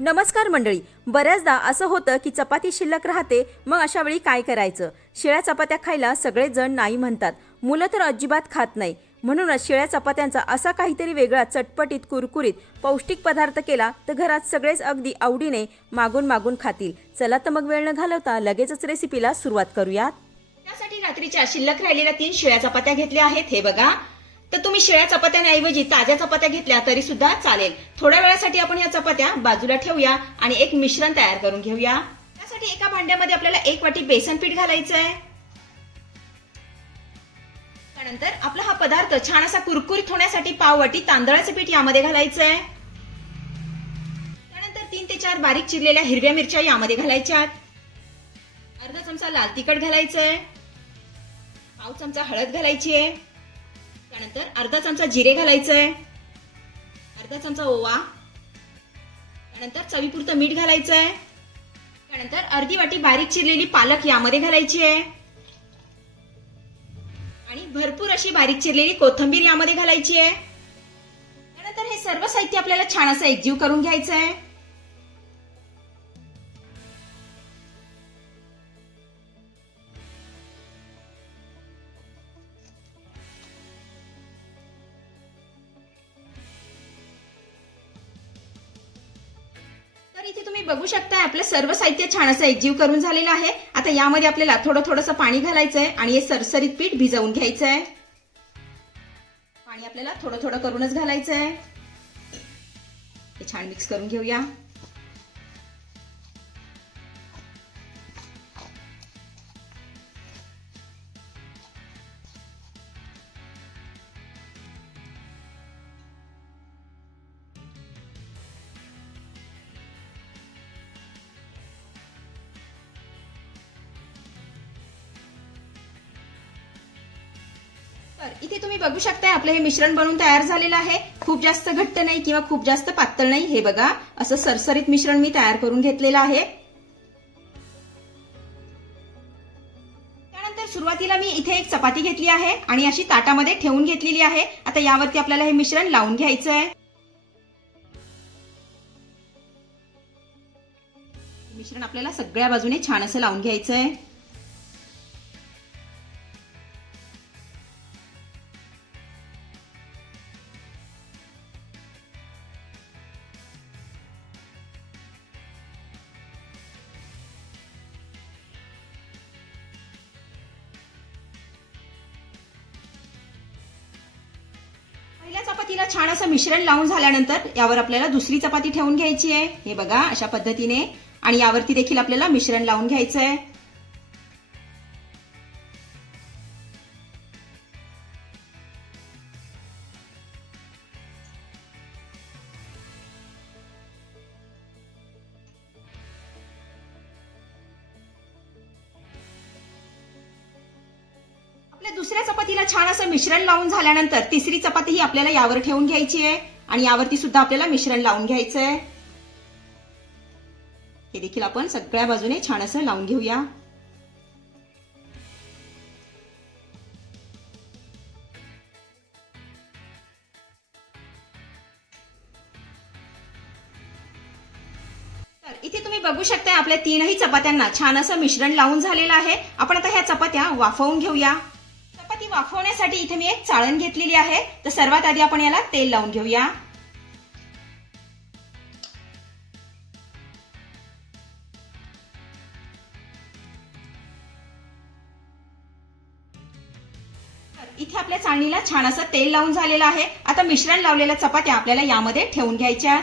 नमस्कार मंडळी. बऱ्याचदा असं होतं की चपाती शिल्लक राहते मग अशा वेळी काय करायचं? शिळ्या चपात्या खायला सगळेजण नाही म्हणतात. मुलं तर अजिबात खात नाही. म्हणूनच शिळ्या चपात्यांचा असा काहीतरी वेगळा चटपटीत कुरकुरीत पौष्टिक पदार्थ केला तर घरात सगळेच अगदी आवडीने मागून मागून खातील. चला तर मग वेळ न घालवता लगेचच रेसिपीला सुरुवात करूयात. त्यासाठी रात्रीच्या शिल्लक राहिलेल्या तीन शिळ्या चपात्या घेतल्या आहेत. हे बघा. तर तुम्ही शिळ्या चपात्यांऐवजी ताज्या चपात्या घेतल्या तरी सुद्धा चालेल. थोड्या वेळासाठी आपण या चपात्या बाजूला ठेवूया आणि एक मिश्रण तयार करून घेऊया. त्यासाठी एका भांड्यामध्ये आपल्याला एक वाटी बेसन पीठ घालायचं आहे त्यानंतर आपला हा पदार्थ छान असा कुरकुरीत होण्यासाठी पाव वाटी तांदळाचं पीठ यामध्ये घालायचं आहे त्यानंतर तीन ते चार बारीक चिरलेल्या हिरव्या मिरच्या यामध्ये घालायच्या अर्धा चमचा लाल तिखट घालायचं आहे पाव चमचा हळद घालायची आहे त्यानंतर अर्धा चमचा जिरे घालायचं आहे अर्धा चमचा ओवा. त्यानंतर चवीपुरतं मीठ घालायचं आहे त्यानंतर अर्धी वाटी बारीक चिरलेली पालक यामध्ये घालायची आहे. आणि भरपूर अशी बारीक चिरलेली कोथिंबीर यामध्ये घालायची आहे. त्यानंतर हे सर्व साहित्य आपल्याला छान असं एकजीव करून घ्यायचं आहे तर इथे तुम्ही बघू शकता आपलं सर्व साहित्य छान असं एकजीव करून झालेलं आहे. आता यामध्ये आपल्याला थोडं थोडंसं पाणी घालायचं आहे आणि हे सरसरीत पीठ भिजवून घ्यायचं आहे पाणी आपल्याला थोडं थोडं करूनच घालायचं आहे हे छान मिक्स करून घेऊया. तर इथे तुम्ही बघू शकताय आपलं हे मिश्रण बनवून तयार झालेलं आहे. खूप जास्त घट्ट नाही किंवा खूप जास्त पातळ नाही हे बघा. असं सरसरीत मिश्रण मी तयार करून घेतलेलं आहे. त्यानंतर सुरुवातीला मी इथे एक चपाती घेतली आहे आणि अशी ताटामध्ये ठेवून घेतलेली आहे. आता यावरती आपल्याला हे मिश्रण लावून घ्यायचं आहे मिश्रण आपल्याला सगळ्या बाजूने छान असं लावून घ्यायचं आहे चपातीला छान असं मिश्रण लावून झाल्यानंतर यावर आपल्याला दुसरी चपाती ठेवून घ्यायची आहे. हे बघा अशा पद्धतीने. आणि यावरती देखील आपल्याला मिश्रण लावून घ्यायचं आहे आपल्या दुसऱ्या चपातीला छान असं मिश्रण लावून झाल्यानंतर तिसरी चपाती ही आपल्याला यावर ठेवून घ्यायची आहे. आणि यावरती सुद्धा आपल्याला मिश्रण लावून घ्यायचं आहे हे देखील आपण सगळ्या बाजूने छान असं लावून घेऊया. तर इथे तुम्ही बघू शकता आपल्या तीनही चपात्यांना छान असं मिश्रण लावून झालेलं आहे. आपण आता ह्या चपात्या वाफवून घेऊया. चपाती वाफवण्यासाठी इथे मी एक चाळण घेतलेली आहे. तर सर्वात आधी आपण याला तेल लावून घेऊया. इथे आपल्या चाळणीला छान असं तेल लावून झालेलं आहे. आता मिश्रण लावलेल्या चपात्या आपल्याला यामध्ये ठेवून घ्यायच्या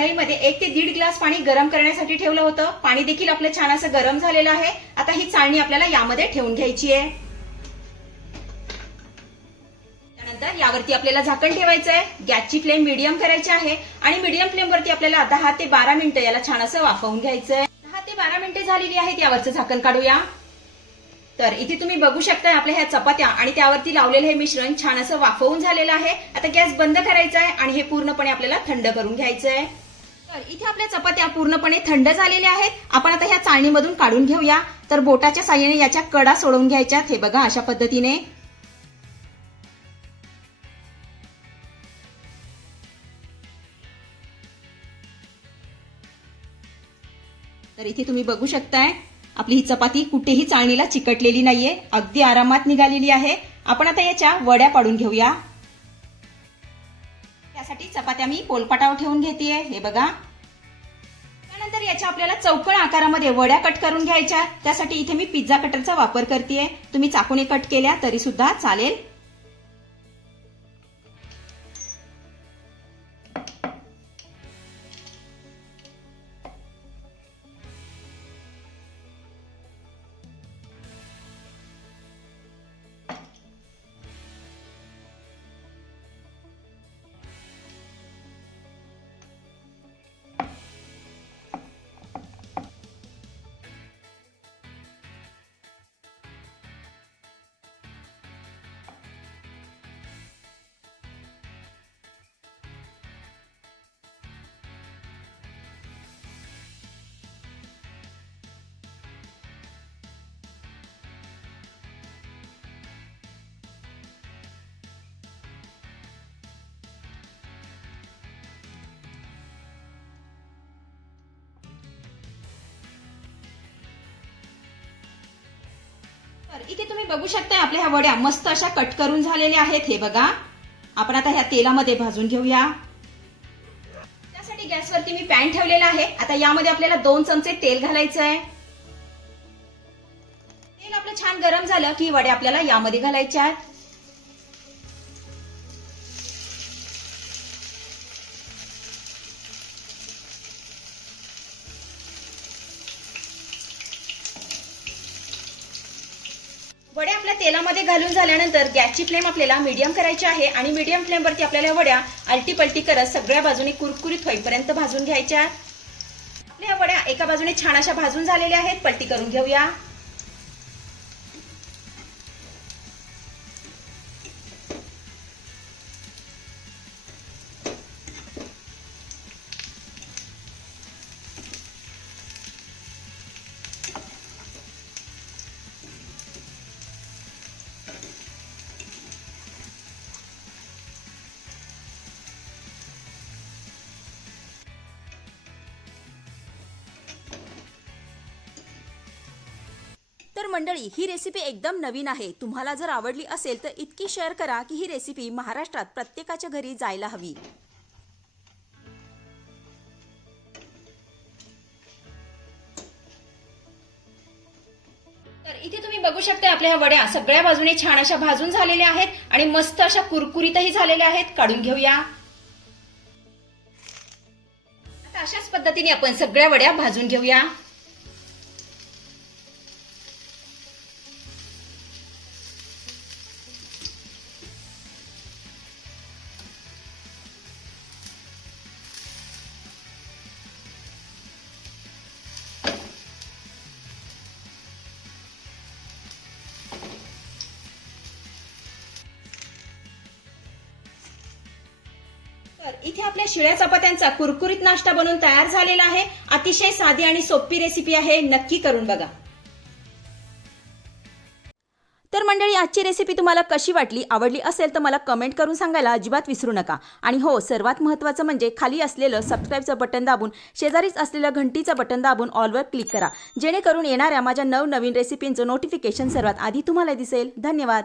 कढईमध्ये एक ते दीड ग्लास पाणी गरम करण्यासाठी ठेवलं होतं. पाणी देखील आपलं छान असं गरम झालेलं आहे. आता ही चाळणी आपल्याला यामध्ये ठेवून घ्यायची आहे. त्यानंतर यावरती आपल्याला झाकण ठेवायचं आहे. गॅसची फ्लेम मिडियम करायची आहे आणि मिडियम फ्लेमवरती आपल्याला दहा ते बारा मिनिटं याला छान असं वाफवून घ्यायचं आहे. दहा ते बारा मिनिटं झालेली आहेत यावरचं झाकण काढूया. तर इथे तुम्ही बघू शकता आपल्या ह्या चपात्या आणि त्यावरती लावलेलं हे मिश्रण छान असं वाफवून झालेलं आहे. आता गॅस बंद करायचा आहे आणि हे पूर्णपणे आपल्याला थंड करून घ्यायचं आहे. तर इथे आपल्या चपात्या पूर्णपणे थंड झालेल्या आहेत. आपण आता ह्या चाळणीमधून काढून घेऊया. तर बोटाच्या साह्याने याच्या कडा सोडवून घ्यायच्या हे बघा अशा पद्धतीने. तर इथे तुम्ही बघू शकताय आपली ही चपाती कुठेही चाळणीला चिकटलेली नाहीये. अगदी आरामात निघालेली आहे. आपण आता याच्या वड्या पाडून घेऊया. त्यासाठी चपात्या मी पोलपाटावर ठेवून घेते हे बघा. त्यानंतर याच्या आपल्याला चौकळ आकारामध्ये वड्या कट करून घ्यायच्या त्यासाठी इथे मी पिझ्झा कटरचा वापर करते तुम्ही चाकूने कट केल्या तरी सुद्धा चालेल. तर इथे तुम्ही बघू शकता आपल्या ह्या वड्या मस्त अशा कट करून झालेल्या आहेत हे बघा. आपण आता ह्या तेलामध्ये भाजून घेऊया. त्यासाठी गॅसवरती मी पॅन ठेवलेला आहे. आता यामध्ये आपल्याला दोन चमचे तेल घालायचं आहे तेल आपलं छान गरम झालं की वड्या आपल्याला यामध्ये घालायच्या आहेत. वड्या आपल्या तेलामध्ये घालून झाल्यानंतर गॅसची फ्लेम आपल्याला मीडियम करायची आहे आणि मीडियम फ्लेमवरती आपल्याला वड्या अल्टी पलटी करत सगळ्या बाजूने कुरकुरीत होईपर्यंत भाजून घ्यायच्या. आपल्या वड्या एका बाजूने छान अशा भाजून झालेल्या आहेत. पलटी करून घेऊया. तर मंडळी ही रेसिपी एकदम नवीन आहे. तुम्हाला जर आवडली असेल तर इतकी शेअर करा की ही रेसिपी महाराष्ट्रात प्रत्येकाच्या घरी जायला हवी. तर इथे तुम्ही बघू शकता आपल्या ह्या वड्या सगळ्या बाजूने छान अशा भाजून झालेल्या आहेत आणि मस्त अशा कुरकुरीतही झालेल्या आहेत. काढून घेऊया. आता अशाच पद्धतीने आपण सगळ्या वड्या भाजून घेऊया. इथे आपल्या शिळ्या चपात्यांचा कुरकुरीत नाश्ता बनवून तयार झालेला आहे. अतिशय साधी आणि सोपी रेसिपी आहे. नक्की करून बघा. तर मंडळी आजची रेसिपी तुम्हाला कशी वाटली आवडली असेल तर मला कमेंट करून सांगायला अजिबात विसरू नका. आणि हो सर्वात महत्त्वाचं म्हणजे खाली असलेलं सबस्क्राईबचं बटन दाबून शेजारीच असलेलं घंटीचं बटन दाबून ऑलवर क्लिक करा. जेणेकरून येणाऱ्या माझ्या नवनवीन रेसिपींचं नोटिफिकेशन सर्वात आधी तुम्हाला दिसेल. धन्यवाद.